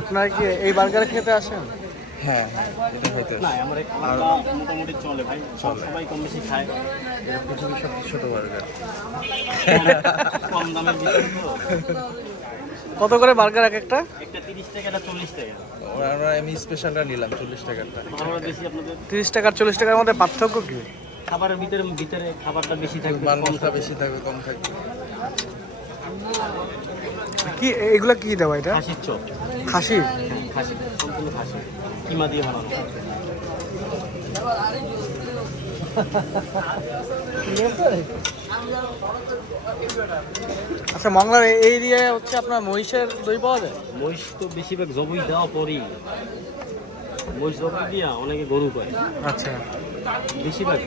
আপনারা কি এই বার্গার খেতে আসেন? হ্যাঁ হ্যাঁ, এটা হইতে না আমার মোটামুটি চলে ভাই, সবাই কম বেশি খায়। পৃথিবীর সবচেয়ে ছোট বার্গার। কম দামের ভিতরে তো। কত করে বার্গার এক একটা? একটা 30 টাকা, একটা 40 টাকা। আমি স্পেশালটা নিলাম 40 টাকারটা। আমরা বেশি আপনাদের 30 টাকা 40 টাকার মধ্যে পার্থক্য কি? খাবারের ভিতরে খাবারটা বেশি থাকবে, মাল কম মশলা বেশি থাকবে, কম থাকবে। কি এগুলা কি দেওয়া এটা? খাসির চপ। খাসি? খাসি, সম্পূর্ণ খাসি, কিমা দিয়ে বানানো। আচ্ছা, মংলার এই এরিয়ায় হচ্ছে আপনার মহিষের দই পাওয়া যায়? মহিষ তো বেশিরভাগ জবই দেওয়া পরই, মহিষ জবই দিয়া অনেকে গরু করে। আচ্ছা, বেশিরভাগ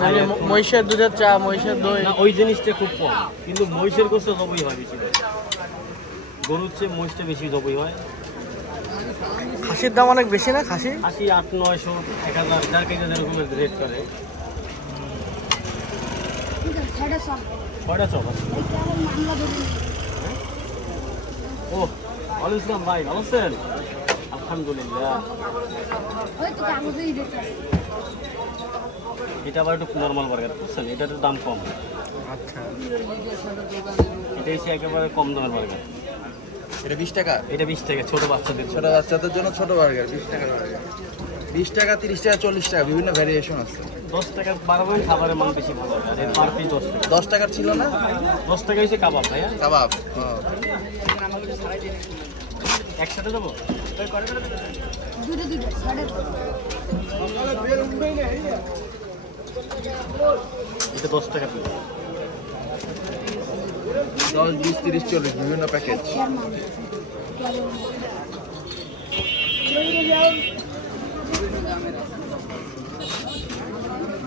মানে মহিষের দুধের চা, মহিষের দই না, ওই জিনিসটা খুব কম, কিন্তু মহিষের গোস্ত জবই হয় বেশিরভাগ। গরুর চেয়ে মহিষটা বেশি জবই হয়। খাসির দাম অনেক বেশি না? খাসি 80, 800, 900, 1000, যার কাছে যেরকমের রেট করে। কয়টা চপ আছে? ও, ওয়ালাইকুম আসসালাম ভাই, ভালো আছেন? আলহামদুলিল্লাহ। এটা আবার একটু নর্মাল বার্গার, বুঝছেন, এটার দাম কম। আচ্ছা, এটা হচ্ছে একেবারে কম দামের বার্গার। এটা 20 টাকা। এটা 20 টাকা, ছোট বাচ্চাদের। ছোট বাচ্চাদের জন্য ছোট বার্গার 20 টাকা বার্গার। 20 টাকা, 30 টাকা, 40 টাকা, বিভিন্ন ভ্যারিয়েশন আছে। 10 টাকা বাড়াবেন, খাবারের মান বেশি ভালো হবে। আর এর পার পিস 10 টাকা। 10 টাকার ছিল না? 10 টাকা হচ্ছে কাবাব ভাইয়া। কাবাব। একসাথে যাবো? এটা 10 টাকা পিস। 10, 20, 30, 40 বিভিন্ন প্যাকেজ।